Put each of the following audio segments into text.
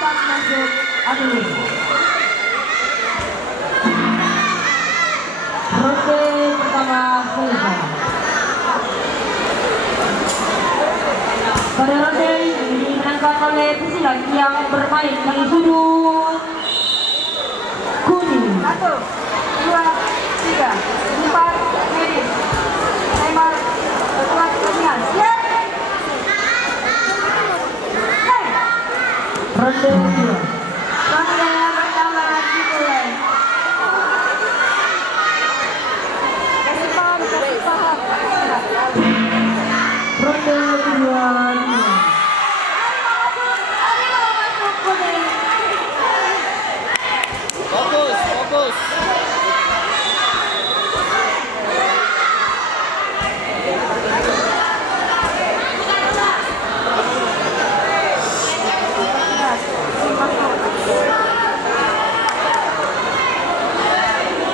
Pasan masuk adil. Ronde pertama selesai. Pada ronde ini dimenangkan oleh pesilat yang bermain di sudut kuning. 1, 2, 3, 4, medis. Tembak, ketuan kemudian siap. Ronde 2. Ronde pertama dimulai. Kasih paham. Ronde 2. Masuk kuning. Fokus.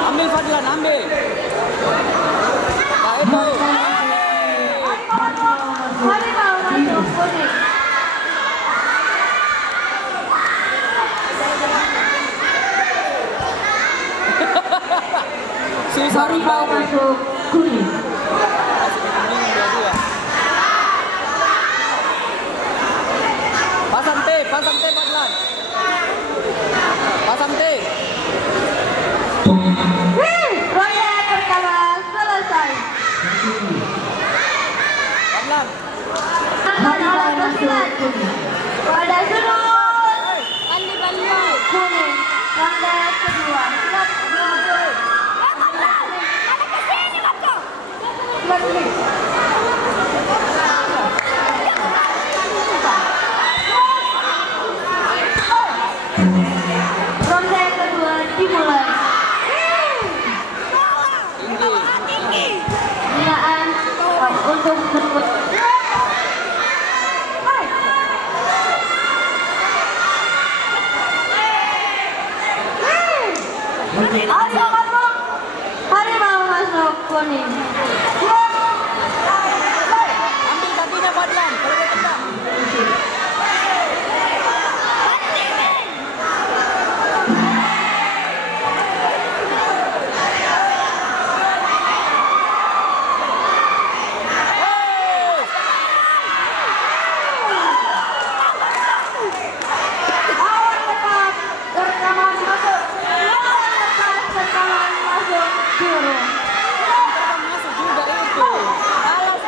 Ambil Fadlan, ambil. Harimau masuk kuning. Harimau masuk kuning. Pasang T Fadlan. Pasang T. Ronde pertama selesai. Fadlan. Harimau masuk kuning. Pada sudut kuning. Ronde kedua. Siap. Ronde kedua dimulai. Binaan untuk berikut. Harimau masuk kuning. Ambil kakinya Fadlan. Kalau dia tendang. Awan lepas, rekaman masuk. Awan lepas, rekaman masuk. Biru. Masuk juga itu. Balas.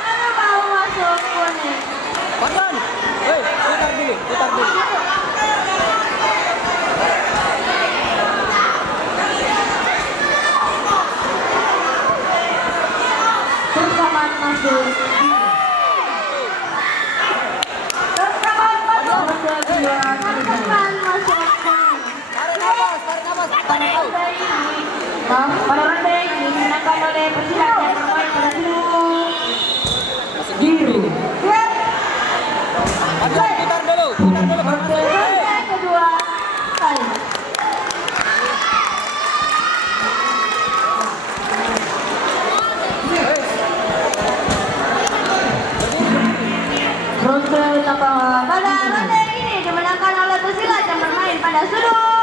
Harimau masuk kuning. Fadlan. Hei, putar dulu. Rekaman masuk. Rekaman masuk. Rekaman masuk kuning. Tarik nafas. Pada ronde ini dimenangkan oleh pesilat yang bermain pada sudut biru. Fadlan, putar dulu. Ronde kedua kali. Ronde pertama. Pada ronde ini dimenangkan oleh pesilat yang bermain pada sudut